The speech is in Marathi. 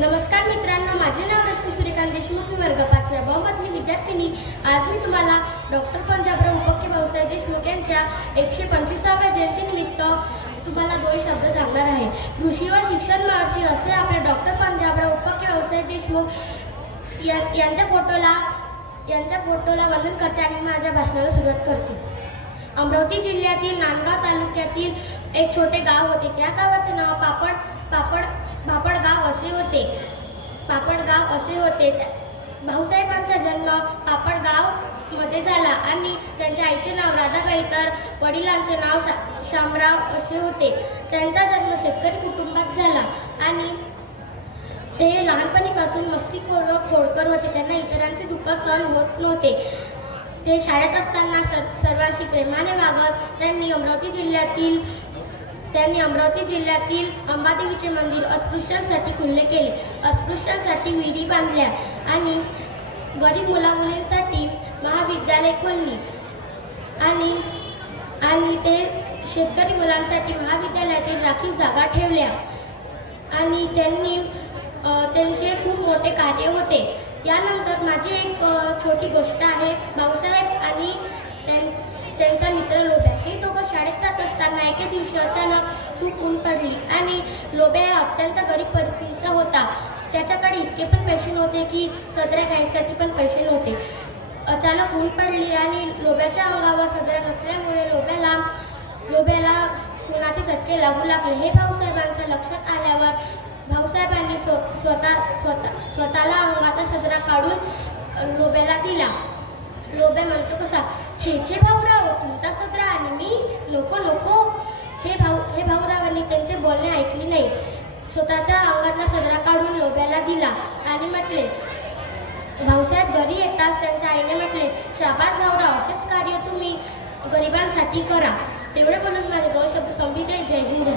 नमस्कार मित्रांनो माझे नाव रश्मी सूर्यकांत देशमुख मी वर्ग पाचव्या बहुमतली विद्यार्थिनी. आज मी तुम्हाला डॉक्टर पंजाबराव उपके भाऊसाहेब देशमुख यांच्या एकशे पंचवीसाव्या जयंतीनिमित्त तुम्हाला दोन शब्द सांगणार आहे. कृषी व शिक्षण महर्षी असे आपले डॉक्टर पंजाबराव उपके भाऊसाहेब देशमुख या यांच्या फोटोला यांच्या फोटोला वंदन करते आणि माझ्या भाषणाला सुरुवात करते. अमरावती जिल्ह्यातील नांदगाव तालुक्यातील एक छोटे गाव होते. त्या गावाचे नाव पापड पापड पापडगाव असे होते. त्या- भाऊसाहेबांचा जन्म पापडगावमध्ये झाला आणि त्यांच्या आईचे नाव राधाबाई तर वडिलांचे नाव शा- शामराव असे होते. त्यांचा जन्म शेतकरी कुटुंबात झाला आणि ते लहानपणीपासून मस्तीखोर व खोडकर होते. त्यांना इतरांचे दुःख सहन होत नव्हते. ते शाळेत असताना सर्वांशी प्रेमाने वागत त्यांनी अमरावती जिल्ह्यातील त्यांनी अमरावती जिल्ह्यातील अंबादेवीचे मंदिर अस्पृश्यांसाठी खुले केले. अस्पृश्यांसाठी विहिरी बांधल्या आणि गरीब मुलामुलींसाठी महाविद्यालय खोलली. आणि आणि ते शेतकरी मुलांसाठी महाविद्यालयातील राखीव जागा ठेवल्या. आणि त्यांनी त्यांचे खूप मोठे कार्य होते. यानंतर माझी एक छोटी गोष्ट आहे. भाऊसाहेब असताना एके दिवशी अचानक खूप ऊन पडली आणि लोब्या हा अत्यंत गरीब परिस्थितीचा होता. त्याच्याकडे इतके पण पैसे नव्हते की सदऱ्या घ्यायसाठी पण पैसे नव्हते. अचानक ऊन पडली आणि लोब्याच्या अंगावर सदऱ्या नसल्यामुळे लोब्याला लोब्याला उन्हाचे चटके लागू लागले. हे भाऊसाहेबांच्या लक्षात आल्यावर भाऊसाहेबांनी स्व स्वतः स्वतः स्वतःला अंगाचा सदरा काढून लोब्याला दिला. लोबे म्हणतो कसा? छे छे भाऊराव! तुमचा सदरा आणि मी नको नको हे भाऊ हे भाऊरावांनी त्यांचे बोलणे ऐकले नाही. स्वतःच्या अंगातला सदरा काढून लोब्याला दिला आणि म्हटले भाऊसाहेब घरी येताच त्यांच्या आईने म्हटले शाबास भाऊराव असेच कार्य तुम्ही गरिबांसाठी करा. तेवढे बोलून माझे दोन शब्द संपीत जय हिंद.